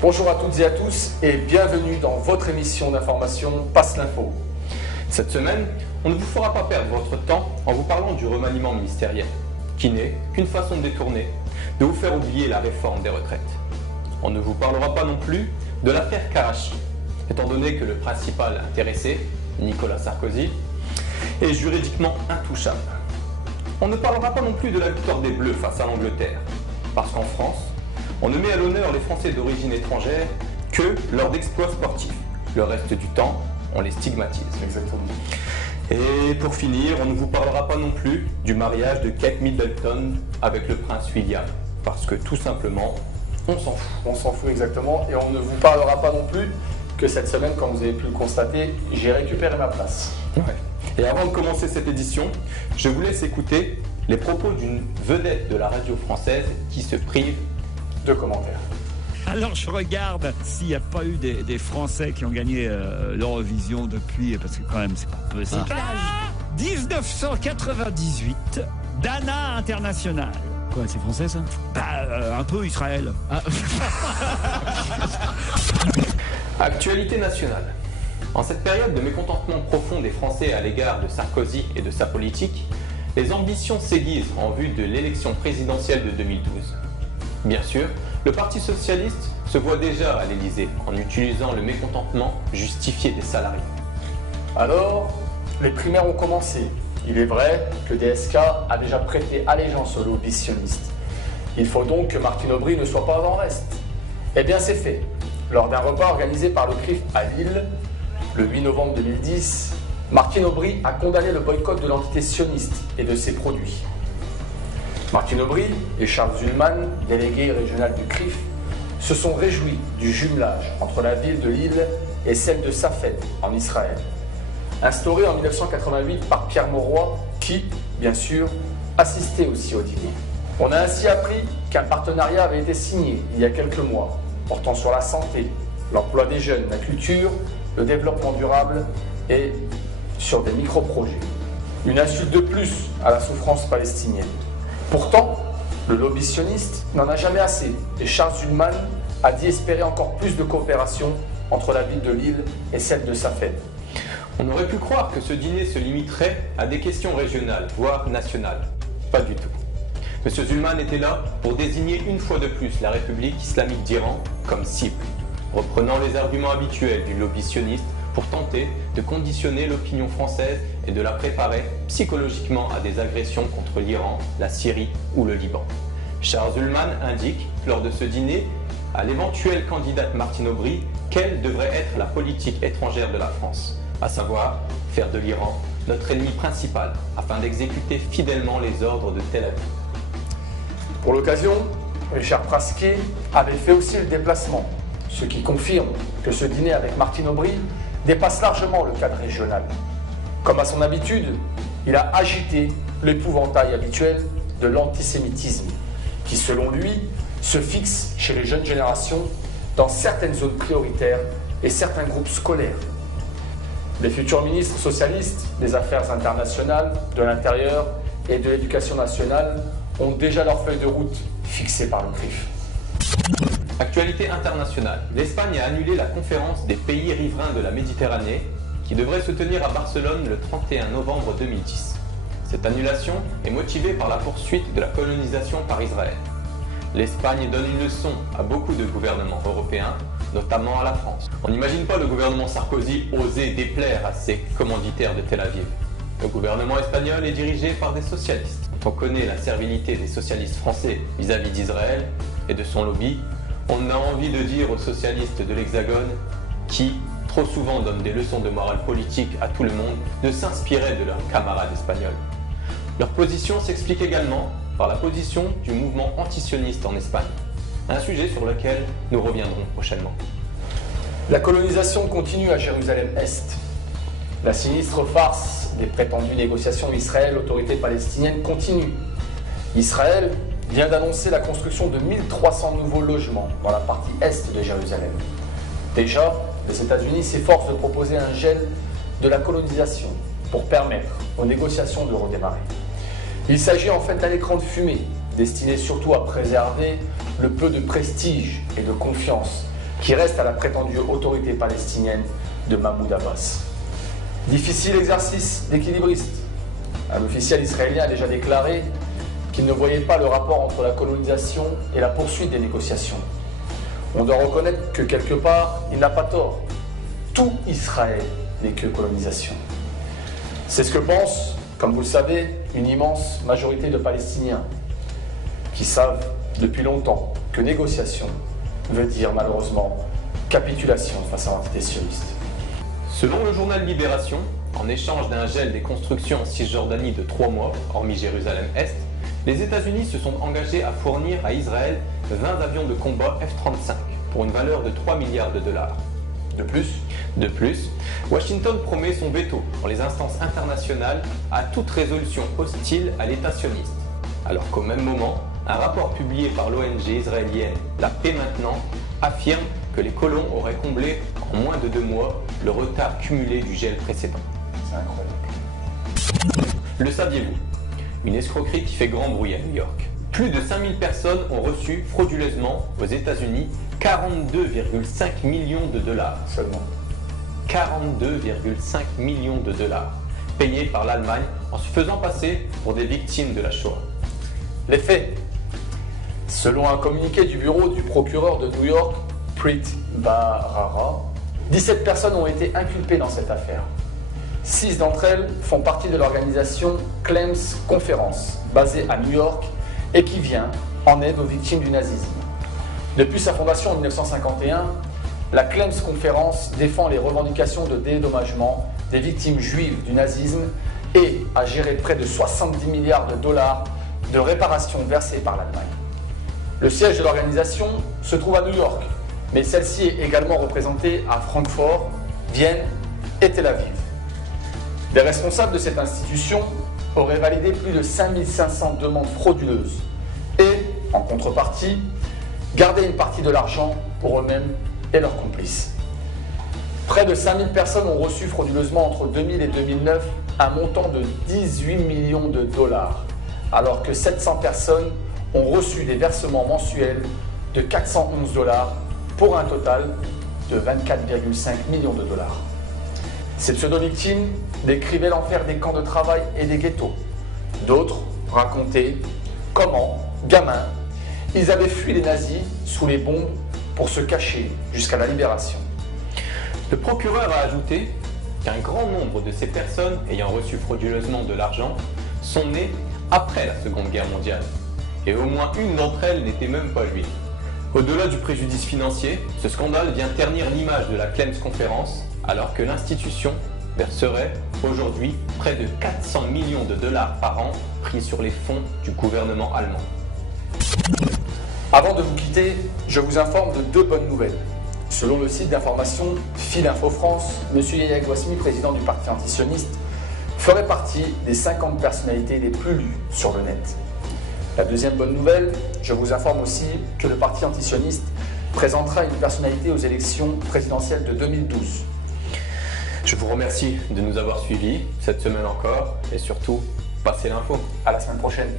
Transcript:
Bonjour à toutes et à tous et bienvenue dans votre émission d'information Passe l'Info. Cette semaine, on ne vous fera pas perdre votre temps en vous parlant du remaniement ministériel, qui n'est qu'une façon détournée de vous faire oublier la réforme des retraites. On ne vous parlera pas non plus de l'affaire Karachi, étant donné que le principal intéressé, Nicolas Sarkozy, est juridiquement intouchable. On ne parlera pas non plus de la victoire des Bleus face à l'Angleterre, parce qu'en France, on ne met à l'honneur les Français d'origine étrangère que lors d'exploits sportifs. Le reste du temps, on les stigmatise. Exactement. Et pour finir, on ne vous parlera pas non plus du mariage de Kate Middleton avec le prince William, parce que tout simplement, on s'en fout. On s'en fout exactement et on ne vous parlera pas non plus que cette semaine, comme vous avez pu le constater, j'ai récupéré ma place. Ouais. Et avant de commencer cette édition, je vous laisse écouter les propos d'une vedette de la radio française qui se prive de commentaires. Alors je regarde s'il n'y a pas eu des Français qui ont gagné l'Eurovision depuis, parce que quand même c'est pas possible. 1998, Dana International. Quoi, c'est français ça? Un peu Israël. Actualité nationale. En cette période de mécontentement profond des Français à l'égard de Sarkozy et de sa politique, les ambitions s'aiguisent en vue de l'élection présidentielle de 2012. Bien sûr, le Parti socialiste se voit déjà à l'Élysée en utilisant le mécontentement justifié des salariés. Alors, les primaires ont commencé. Il est vrai que DSK a déjà prêté allégeance aux lobbies sionistes. Il faut donc que Martine Aubry ne soit pas en reste. Eh bien, c'est fait. Lors d'un repas organisé par le CRIF à Lille, le 8 novembre 2010, Martine Aubry a condamné le boycott de l'entité sioniste et de ses produits. Martine Aubry et Charles Zullmann, délégué régional du CRIF, se sont réjouis du jumelage entre la ville de Lille et celle de Safed, en Israël, instauré en 1988 par Pierre Mauroy, qui, bien sûr, assistait aussi au dîner. On a ainsi appris qu'un partenariat avait été signé il y a quelques mois, portant sur la santé, l'emploi des jeunes, la culture, le développement durable et sur des micro-projets. Une insulte de plus à la souffrance palestinienne. Pourtant, le lobby sioniste n'en a jamais assez et Charles Zullmann a dit espérer encore plus de coopération entre la ville de Lille et celle de Safed. On aurait pu croire que ce dîner se limiterait à des questions régionales, voire nationales. Pas du tout. M. Zullmann était là pour désigner une fois de plus la République islamique d'Iran comme cible, reprenant les arguments habituels du lobby sioniste pour tenter de conditionner l'opinion française et de la préparer psychologiquement à des agressions contre l'Iran, la Syrie ou le Liban. Charles Zullmann indique, lors de ce dîner, à l'éventuelle candidate Martine Aubry, quelle devrait être la politique étrangère de la France, à savoir faire de l'Iran notre ennemi principal afin d'exécuter fidèlement les ordres de Tel Aviv. Pour l'occasion, Richard Prasquet avait fait aussi le déplacement, ce qui confirme que ce dîner avec Martine Aubry dépasse largement le cadre régional. Comme à son habitude, il a agité l'épouvantail habituel de l'antisémitisme, qui selon lui se fixe chez les jeunes générations dans certaines zones prioritaires et certains groupes scolaires. Les futurs ministres socialistes des Affaires internationales, de l'Intérieur et de l'Éducation nationale ont déjà leur feuille de route fixée par le CRIF. Actualité internationale. L'Espagne a annulé la conférence des pays riverains de la Méditerranée qui devrait se tenir à Barcelone le 31 novembre 2010. Cette annulation est motivée par la poursuite de la colonisation par Israël. L'Espagne donne une leçon à beaucoup de gouvernements européens, notamment à la France. On n'imagine pas le gouvernement Sarkozy oser déplaire à ses commanditaires de Tel Aviv. Le gouvernement espagnol est dirigé par des socialistes. Quand on connaît la servilité des socialistes français vis-à-vis d'Israël et de son lobby, on a envie de dire aux socialistes de l'Hexagone, qui trop souvent donnent des leçons de morale politique à tout le monde, de s'inspirer de leurs camarades espagnols. Leur position s'explique également par la position du mouvement antisioniste en Espagne, un sujet sur lequel nous reviendrons prochainement. La colonisation continue à Jérusalem-Est. La sinistre farce des prétendues négociations Israël-autorité palestinienne continue. Israël vient d'annoncer la construction de 1300 nouveaux logements dans la partie est de Jérusalem. Déjà, les États-Unis s'efforcent de proposer un gel de la colonisation pour permettre aux négociations de redémarrer. Il s'agit en fait d'un écran de fumée destiné surtout à préserver le peu de prestige et de confiance qui reste à la prétendue autorité palestinienne de Mahmoud Abbas. Difficile exercice d'équilibriste. Un officiel israélien a déjà déclaré qu'il ne voyait pas le rapport entre la colonisation et la poursuite des négociations. On doit reconnaître que quelque part, il n'a pas tort. Tout Israël n'est que colonisation. C'est ce que pense, comme vous le savez, une immense majorité de Palestiniens qui savent depuis longtemps que négociation veut dire malheureusement capitulation face à l'entité sioniste. Selon le journal Libération, en échange d'un gel des constructions en Cisjordanie de 3 mois, hormis Jérusalem-Est, les États-Unis se sont engagés à fournir à Israël 20 avions de combat F-35 pour une valeur de 3 milliards de dollars. De plus, Washington promet son veto dans les instances internationales à toute résolution hostile à l'État sioniste, alors qu'au même moment, un rapport publié par l'ONG israélienne La Paix Maintenant affirme que les colons auraient comblé en moins de 2 mois le retard cumulé du gel précédent. C'est incroyable. Le saviez-vous? Une escroquerie qui fait grand bruit à New York. Plus de 5000 personnes ont reçu frauduleusement aux États-Unis 42,5 millions de dollars. Seulement. 42,5 millions de dollars payés par l'Allemagne en se faisant passer pour des victimes de la Shoah. Les faits. Selon un communiqué du bureau du procureur de New York, Preet Bharara, 17 personnes ont été inculpées dans cette affaire. 6 d'entre elles font partie de l'organisation Claims Conference, basée à New York et qui vient en aide aux victimes du nazisme. Depuis sa fondation en 1951, la Claims Conference défend les revendications de dédommagement des victimes juives du nazisme et a géré près de 70 milliards de dollars de réparations versées par l'Allemagne. Le siège de l'organisation se trouve à New York, mais celle-ci est également représentée à Francfort, Vienne et Tel Aviv. Les responsables de cette institution auraient validé plus de 5500 demandes frauduleuses et, en contrepartie, gardé une partie de l'argent pour eux-mêmes et leurs complices. Près de 5000 personnes ont reçu frauduleusement entre 2000 et 2009 un montant de 18 millions de dollars, alors que 700 personnes ont reçu des versements mensuels de 411 dollars pour un total de 24,5 millions de dollars. Ces pseudo-victimes décrivaient l'enfer des camps de travail et des ghettos. D'autres racontaient comment, gamins, ils avaient fui les nazis sous les bombes pour se cacher jusqu'à la libération. Le procureur a ajouté qu'un grand nombre de ces personnes ayant reçu frauduleusement de l'argent sont nées après la Seconde Guerre mondiale. Et au moins une d'entre elles n'était même pas juive. Au-delà du préjudice financier, ce scandale vient ternir l'image de la Claims Conference, alors que l'institution verserait aujourd'hui près de 400 millions de dollars par an pris sur les fonds du gouvernement allemand. Avant de vous quitter, je vous informe de 2 bonnes nouvelles. Selon le site d'information Fil Info France, M. Yahya Gouasmi, président du parti antisioniste, ferait partie des 50 personnalités les plus lues sur le net. La deuxième bonne nouvelle, je vous informe aussi que le parti antisioniste présentera une personnalité aux élections présidentielles de 2012. Je vous remercie de nous avoir suivis cette semaine encore et surtout, passez l'info. À la semaine prochaine.